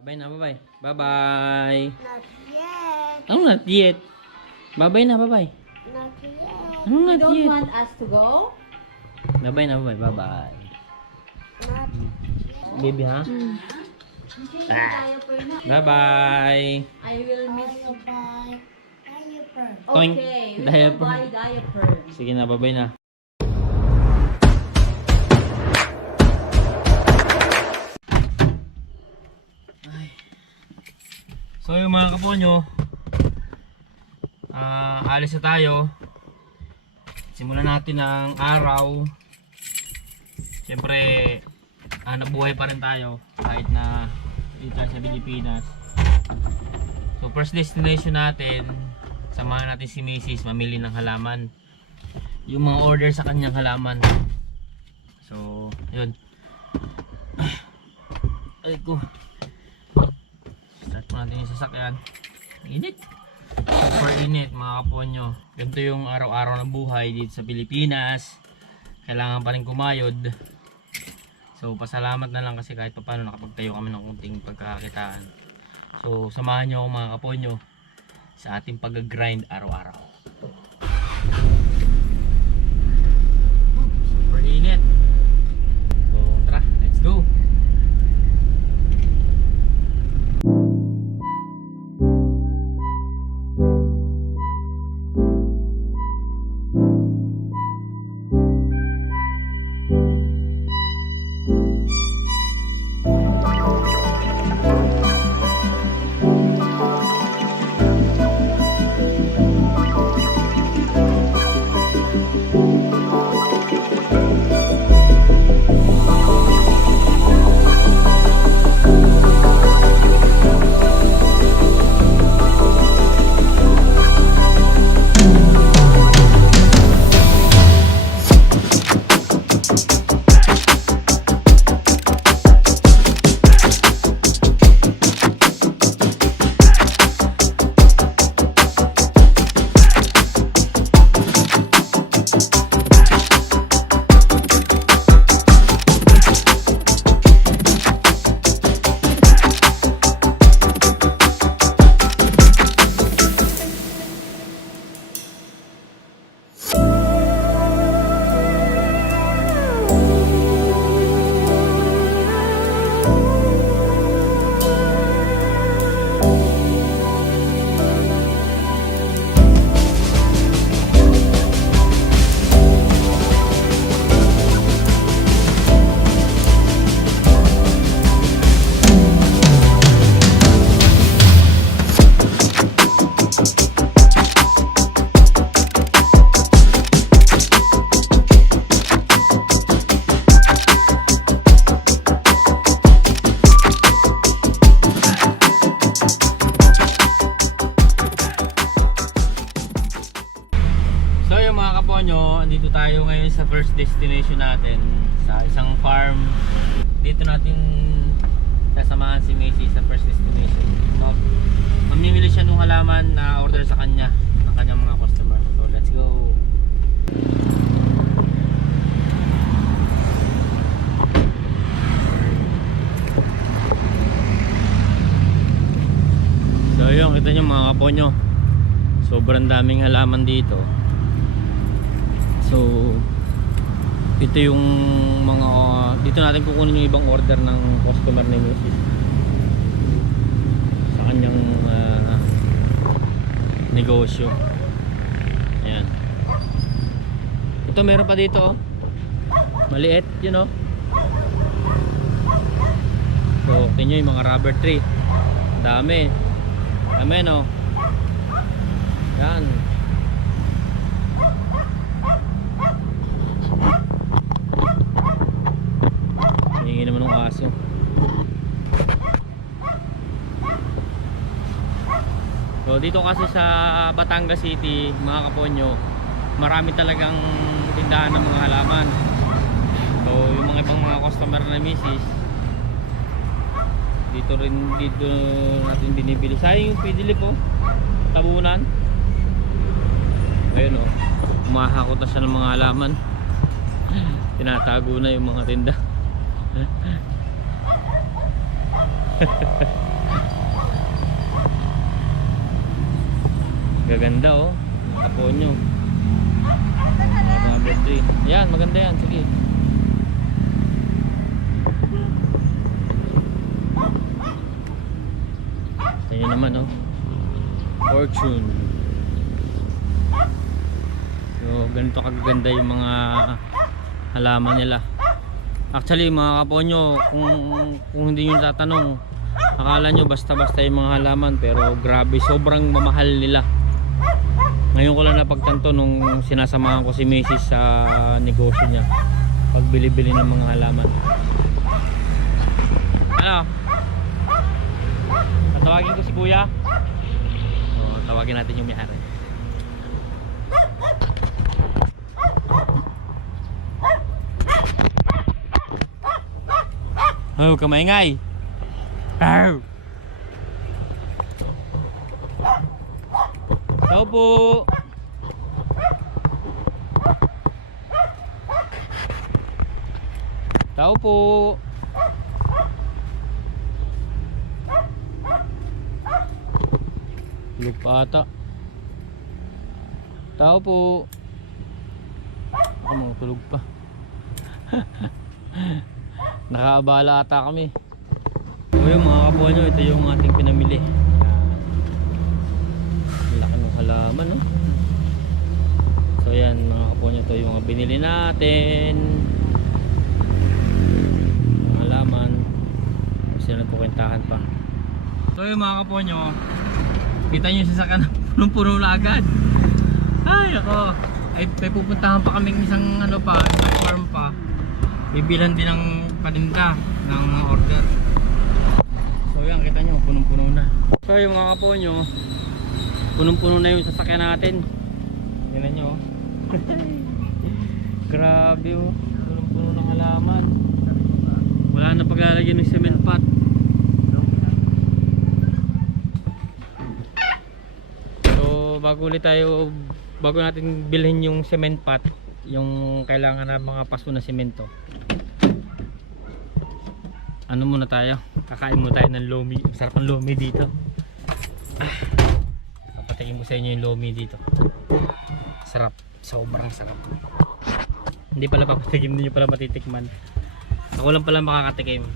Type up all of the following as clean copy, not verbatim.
Bye na, bye-bye. Bye-bye. Not yet. Ano not yet? Bye-bye na, bye-bye. Not yet. Ano You not don't yet? want us to go? Bye-bye na, bye-bye. Bye-bye. Not Baby, ha? Diaper na. Bye-bye. I will miss you. buy diaper. Toink. Okay, we Diaper. will buy diaper. Sige na, bye-bye na. Ay. So yung mga kaponyo, alis na tayo. Simulan natin ang araw. Siyempre, nabuhay pa rin tayo kahit na dito tayo sa Pilipinas. So first destination natin, samahan natin si Mrs. mamili ng halaman. Yung mga order sa kanyang halaman. So, yun. Ay ko. Start mo natin yung sasakyan. Init. Super init mga kaponyo. Ganito yung araw-araw na buhay dito sa Pilipinas. Kailangan pa rin kumayod. So pasalamat na lang kasi kahit pa paano nakapagtayo kami ng kunting pagkakakitaan. So samahan nyo ako mga kaponyo sa ating pag-grind araw-araw. Super init. So tara, let's go. So yung mga kaponyo, andito tayo ngayon sa first destination natin, sa isang farm. Dito natin sasamahan si Macy sa first destination. Mamimili siya ng halaman na order sa kanya ng kanyang mga customer. So let's go. So yun, kita nyo mga kaponyo, sobrang daming halaman dito. So ito yung mga dito natin kukunin yung ibang order ng customer ni Mrs. sa kanyang negosyo. Ayan. Ito meron pa dito, maliit, you know. So tingnan nyo yung mga rubber tree, dami no. Yan. Hingi naman ng aso. So dito kasi sa Batangas City mga kaponyo, marami talagang tindahan ng mga halaman. So yung mga ibang mga customer na Mrs. dito natin binibili. Sayang yung pidili po, tabunan. Ayun o, umahakot na siya ng mga halaman. Tinatago na yung mga tinda. Gaganda oh. Nakaponyo. Number 3. Yan, maganda yan. Sige. Ito naman oh. Fortune. So, ganito kagaganda yung mga halaman nila. Actually, mga kaponyo, kung hindi nyo tatanong, akala nyo basta-basta yung mga halaman, pero grabe, sobrang mamahal nila. Ngayon ko lang napagtanto nung sinasamahan ko si Mrs. sa negosyo niya, pagbili-bili ng mga halaman. Ano? Tatawagin ko si Kuya? O, tawagin natin yung may-ari. Oh, kamaingay. Arr! Tao po. Tao po. Tulog pa ata. Tao po. Ano, tulog pa. Nakaabala ata kami. So yung mga kapuha, ito yung ating pinamili. Laki ng halaman, no? So yan mga kapuha, ito yung mga binili natin. Mga halaman. Kasi nagkukwentahan pa. So yung mga kapuha, kita nyo yung sasakyan punong-puno na agad. Ay ako, ay may pupuntahan pa kaming isang ano pa, isang farm pa. Bibilan din ng paninda ng order. So yan, kita nyo, punong-puno na. So yung mga kaponyo, punong-puno na yung sasakyan natin. Tingnan nyo. Grabe oh, punong-puno ng halaman. Wala na paglalagyan ng cement pot. So bago natin bilhin yung cement pot, yung kailangan na mga paso na semento, ano muna tayo, kakain muna tayo ng lomi. Sarap ng lomi dito. Papatikin ko sa inyo yung lomi dito. Sarap, sobrang sarap. Hindi pala papatikim, hindi nyo pala matitikman. Ako lang pala makakatikim.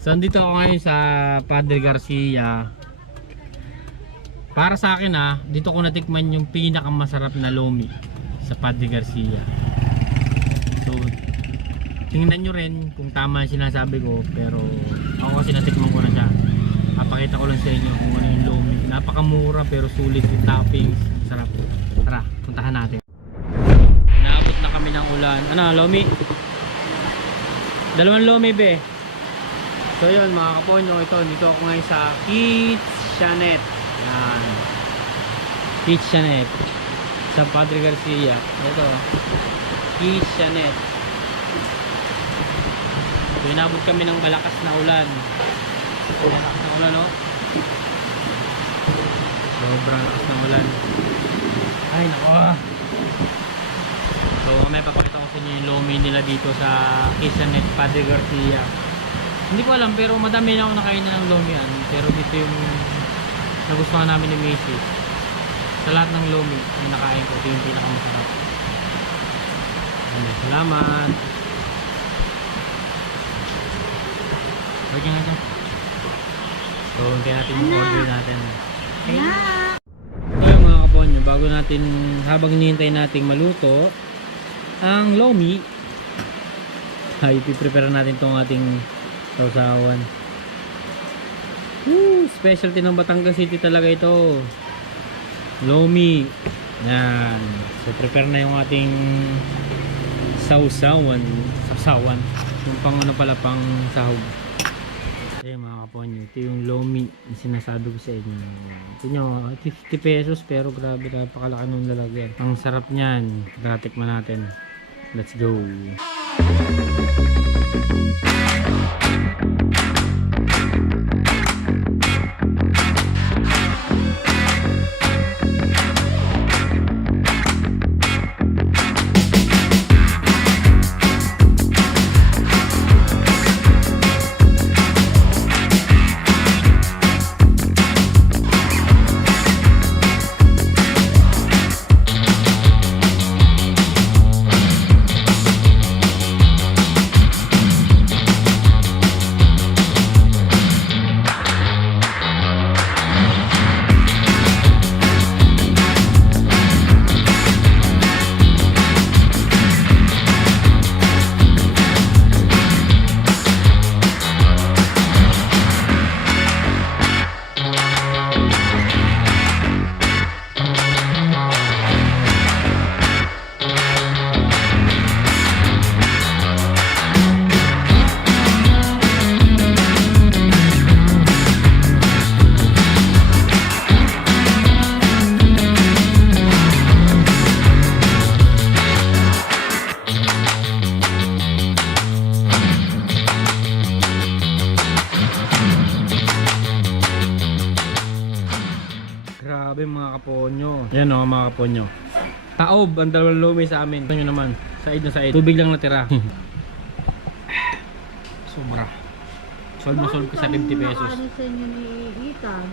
So andito ako ngayon sa Padre Garcia. Para sa akin dito ko natikman yung pinakamasarap na lomi sa Padre Garcia. So tingnan nyo rin kung tama yung sinasabi ko, pero ako kasi natikman ko na siya. Papakita ko lang sa inyo kung ano yung lomi. Napakamura pero sulit yung toppings. Sarap. Tara, puntahan natin. Inaabot na kami ng ulan. Ano, lomi? Dalawang lomi be. So yun mga kaponyo, dito ako ngayon sa Kitchenet. Yan, Kitchenet sa Padre Garcia. Ito Kitchenet. So inabot kami ng malakas na ulan. Malakas na ulan, no? Sobrang lakas na ulan. Ay nako. So mamaya papakita ko sa inyo yung lomi nila dito sa Kitchenet Padre Garcia. Hindi ko alam, pero madami na ako nakain ng lomian. Pero dito yung nagustuhan namin ni Macy. Sa lahat ng lomi yung nakain ko, ito yung pinakamasarap. Salamat. Balik nga ito. So hintayin natin yung order natin. Okay? So yung mga kaponyo, bago natin, habang hinihintay natin maluto ang lomi, ay ipiprepare natin itong ating sausawan. Specialty ng Batangas City talaga ito, lomi. Yan. So prepare na yung ating sausawan. Yung pang ano pala, pang sahog. Ayun mga kaponyo, ito yung lomi yung sinasabi ko sa inyo. Ito nyo, 50 pesos pero grabe, napakalaki nung lalagyan. Ang sarap nyan. Tikman natin. Let's go. Grabe mga kaponyo. Yan o mga kaponyo. Taob ang dalawang lumi sa amin. Ito nyo naman. Side na side. Tubig lang natira. Sobra. Solve na solve ko sa 50 pesos. Ano sa inyo ni Ethan?